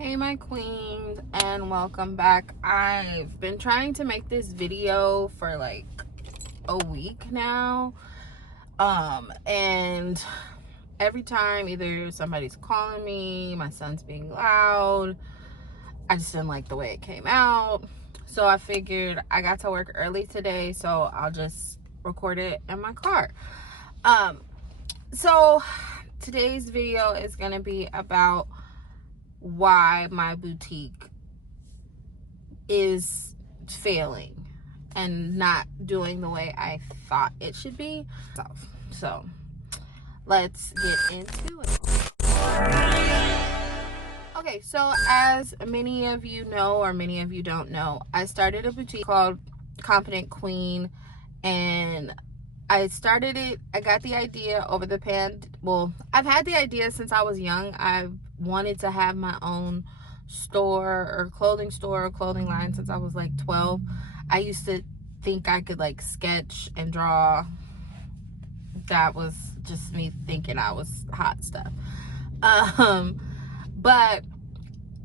Hey my queens, and welcome back. I've been trying to make this video for like a week now, and every time either somebody's calling me, my son's being loud, I just didn't like the way it came out. So I figured I got to work early today, so I'll just record it in my car. So today's video is going to be about why my boutique is failing and not doing the way I thought it should be. So let's get into it. Okay, so as many of you know, or many of you don't know, I started a boutique called Confident Queen, and I started it, I got the idea over the well, I've had the idea since I was young. I've wanted to have my own store or clothing line since I was like 12. I used to think I could like sketch and draw. That was just me thinking I was hot stuff. But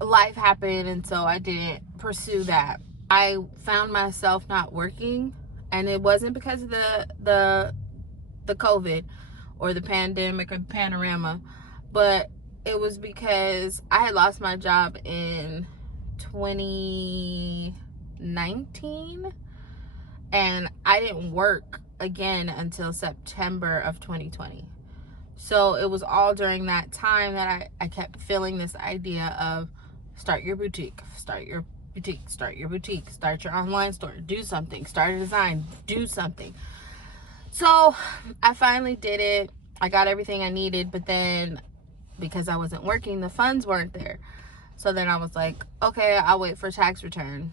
life happened, and so I didn't pursue that. I found myself not working, and it wasn't because of the COVID or the pandemic or the panorama, but it was because I had lost my job in 2019, and I didn't work again until September of 2020. So it was all during that time that I kept feeling this idea of start your boutique, start your boutique, start your boutique, start your online store, do something, start a design, do something. So I finally did it. I got everything I needed, but then because I wasn't working, the funds weren't there. So then I was like, okay, I'll wait for tax return.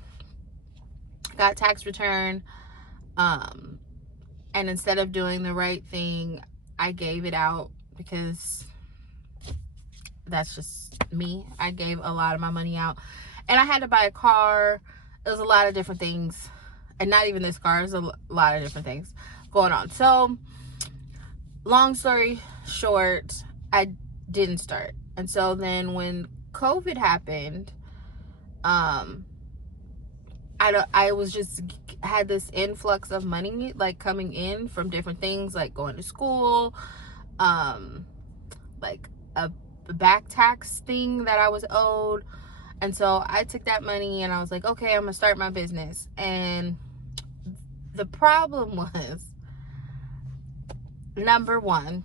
Got tax return, and instead of doing the right thing, I gave it out because that's just me. I gave a lot of my money out, and I had to buy a car. It was a lot of different things, and not even this car. It was a lot of different things going on. So long story short, I didn't start. And so then when COVID happened, I was just had this influx of money like coming in from different things, like going to school, like a back tax thing that I was owed. And so I took that money and I was like, okay, I'm gonna start my business. And the problem was, number one,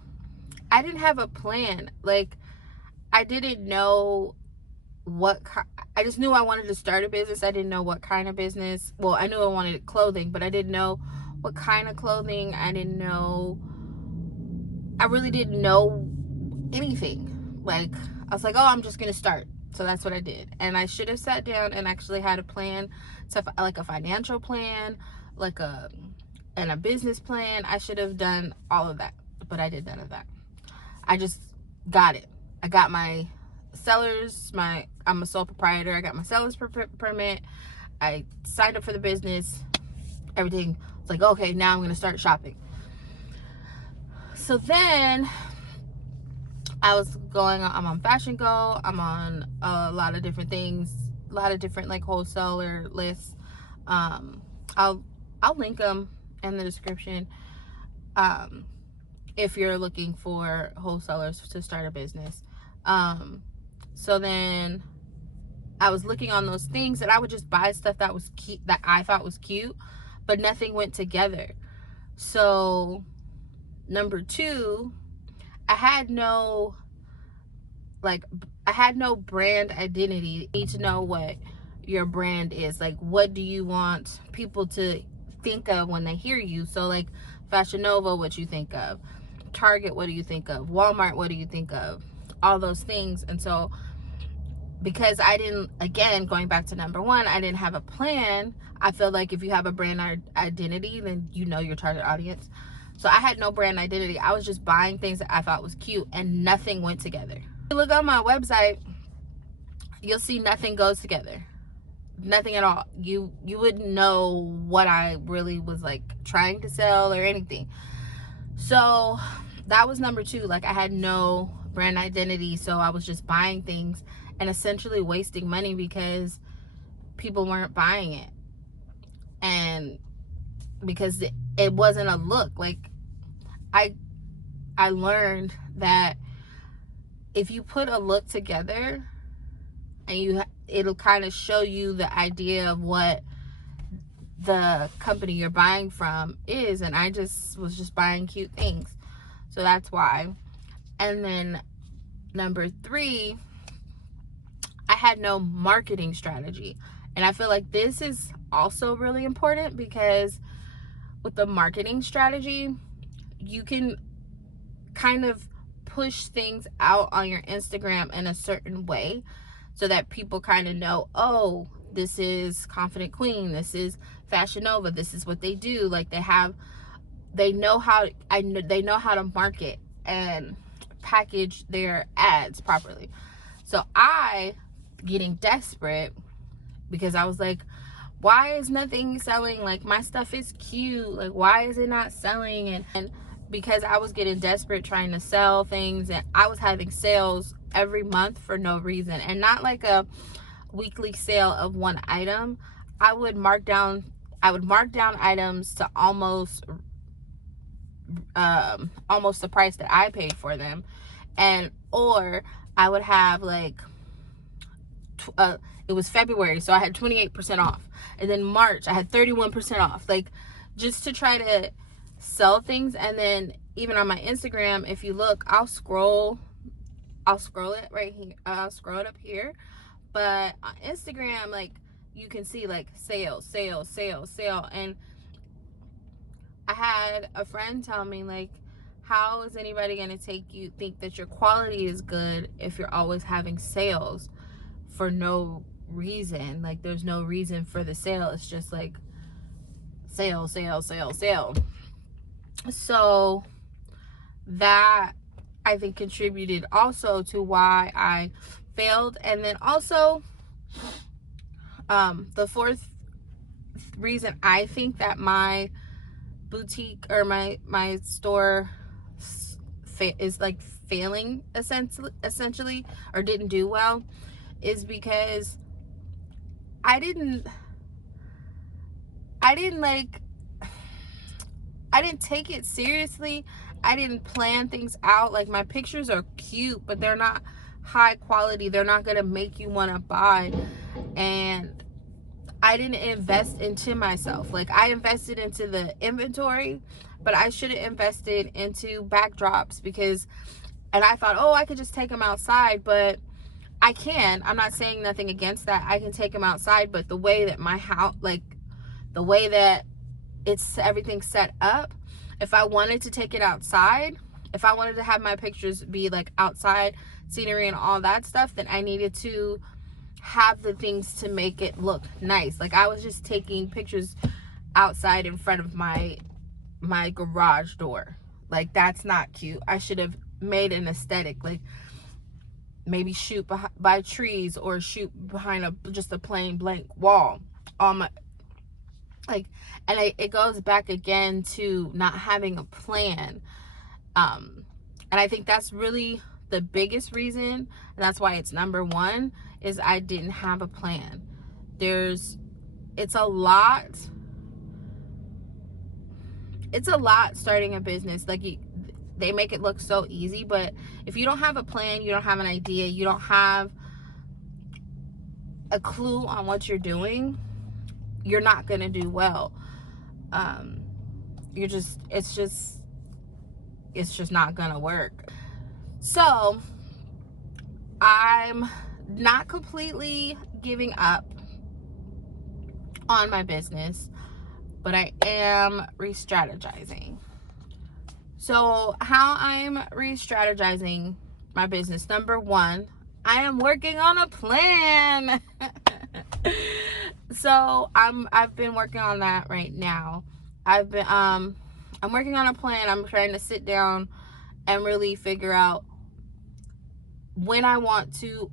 I didn't have a plan. Like, I didn't know I just knew I wanted to start a business. I didn't know what kind of business. Well, I knew I wanted clothing, but I didn't know what kind of clothing. I really didn't know anything. Like, I was like, oh, I'm just gonna start. So that's what I did. And I should have sat down and actually had a plan, like a financial plan, and a business plan. I should have done all of that, but I did none of that. I just got it. I got my sellers, I'm a sole proprietor. I got my seller's permit. I signed up for the business. Everything. It's like, okay, now I'm going to start shopping. So then I'm on Fashion Go. I'm on a lot of different things, a lot of different like wholesaler lists. I'll link them in the description. If you're looking for wholesalers to start a business. So then I was looking on those things, and I would just buy stuff that was cute, that I thought was cute, but nothing went together. So number two, I had no brand identity. You need to know what your brand is. Like, what do you want people to think of when they hear you? So like Fashion Nova, what you think of. Target, what do you think of? Walmart, what do you think of? All those things. And so because I didn't, again, going back to number one, I didn't have a plan. I feel like if you have a brand identity, then you know your target audience. So I had no brand identity. I was just buying things that I thought was cute, and nothing went together. If you look on my website, you'll see nothing goes together. Nothing at all. You wouldn't know what I really was like trying to sell or anything. So that was number two. Like, I had no brand identity, so I was just buying things and essentially wasting money because people weren't buying it. And because it wasn't a look. Like, I learned that if you put a look together and it'll kind of show you the idea of what the company you're buying from is. And I was just buying cute things, so that's why. And then number 3, I had no marketing strategy. And I feel like this is also really important, because with the marketing strategy, you can kind of push things out on your Instagram in a certain way so that people kind of know, oh, this is Confident Queen, this is Fashion Nova, this is what they do. Like, they know how to market and package their ads properly. So I, getting desperate, because I was like, why is nothing selling? Like, my stuff is cute, like, why is it not selling? And because I was getting desperate trying to sell things, and I was having sales every month for no reason, and not like a weekly sale of one item. I would mark down items to almost the price that I paid for them. And or I would have like it was February, so I had 28% off, and then March I had 31% off, like, just to try to sell things. And then even on my Instagram, if you look, I'll scroll it right here, I'll scroll it up here, but on Instagram, like, you can see like sale. And I had a friend tell me, like, how is anybody going to think that your quality is good if you're always having sales for no reason? Like, there's no reason for the sale. It's just like sale. So that, I think, contributed also to why I failed. And then also, the 4th reason I think that my boutique or my store is like failing essentially, or didn't do well, is because I didn't take it seriously. I didn't plan things out. Like, my pictures are cute, but they're not high quality. They're not gonna make you want to buy. And I didn't invest into myself. Like, I invested into the inventory, but I should have invested into backdrops, and I thought, oh, I could just take them outside. But I can. I'm not saying nothing against that. I can take them outside, but the way that my house, like, the way that everything's set up, if I wanted to take it outside, if I wanted to have my pictures be like outside scenery and all that stuff, then I needed to have the things to make it look nice. Like, I was just taking pictures outside in front of my garage door. Like, that's not cute. I should have made an aesthetic, like maybe shoot by trees, or shoot behind just a plain blank wall. It goes back again to not having a plan. And I think that's really the biggest reason, and that's why it's number 1, is I didn't have a plan. It's a lot starting a business. Like, they make it look so easy, but if you don't have a plan, you don't have an idea, you don't have a clue on what you're doing, you're not gonna do well. It's just not gonna work. So I'm not completely giving up on my business, but I am re-strategizing. So how I'm re-strategizing my business: number 1, I am working on a plan. So I've been working on that right now. I'm working on a plan. I'm trying to sit down and really figure out when I want to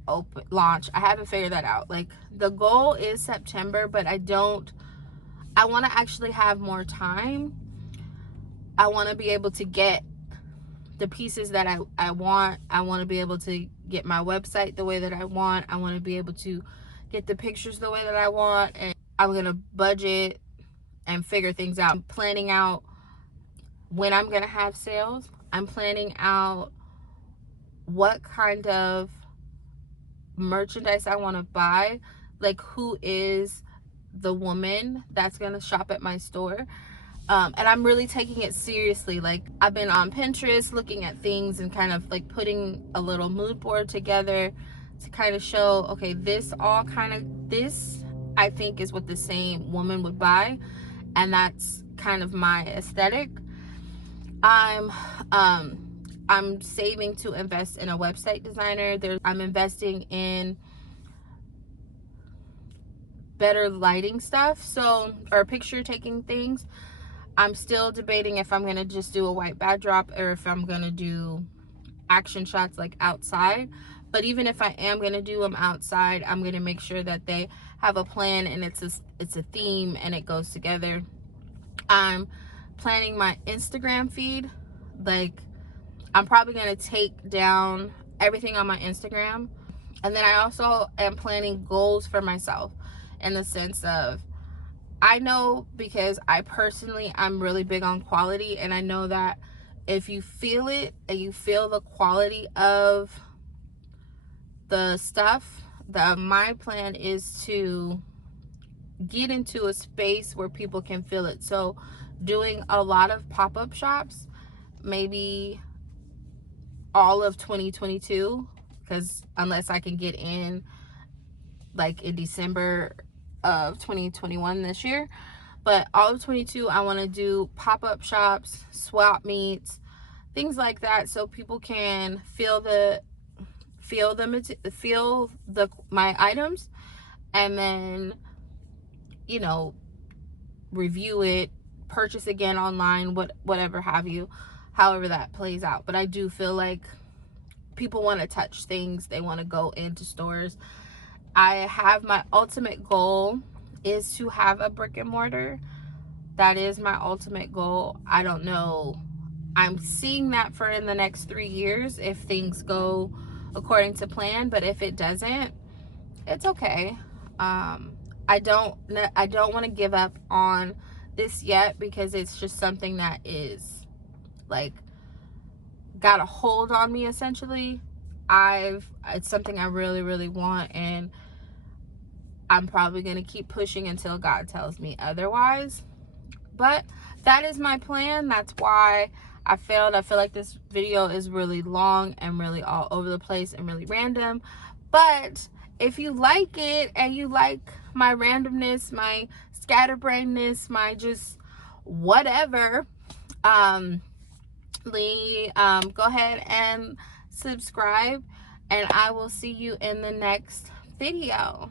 launch. I haven't figured that out. Like, the goal is September, but I want to actually have more time. I want to be able to get the pieces that I want. I want to be able to get my website the way that I want. I want to be able to get the pictures the way that I want. And I'm going to budget and figure things out. I'm planning out when I'm going to have sales. I'm planning out what kind of merchandise I want to buy. Like, who is the woman that's going to shop at my store. And I'm really taking it seriously. Like, I've been on Pinterest looking at things and kind of like putting a little mood board together to kind of show, okay, this I think is what the same woman would buy, and that's kind of my aesthetic. I'm saving to invest in a website designer. I'm investing in better lighting stuff, or picture taking things. I'm still debating if I'm gonna just do a white backdrop or if I'm gonna do action shots like outside. But even if I am gonna do them outside, I'm gonna make sure that they have a plan and it's a theme and it goes together. I'm planning my Instagram feed. Like, I'm probably gonna take down everything on my Instagram. And then I also am planning goals for myself, in the sense of, I know, because I'm really big on quality, and I know that if you feel it and you feel the quality of the stuff, my plan is to get into a space where people can feel it. So doing a lot of pop-up shops, maybe all of 2022, because unless I can get in like in December of 2021 this year. But all of 22, I want to do pop-up shops, swap meets, things like that, so people can feel my items, and then, you know, review it, purchase again online, whatever have you, however that plays out. But I do feel like people want to touch things. They want to go into stores. I have my ultimate goal is to have a brick and mortar. That is my ultimate goal. I don't know. I'm seeing that for in the next 3 years if things go according to plan. But if it doesn't, it's okay. I don't want to give up on this yet, because it's just something that is like got a hold on me, essentially. It's something I really, really want, and I'm probably going to keep pushing until God tells me otherwise. But that is my plan. That's why I failed. I feel like this video is really long and really all over the place and really random. But if you like it and you like my randomness, my scatterbrainness, my just whatever, go ahead and subscribe, and I will see you in the next video.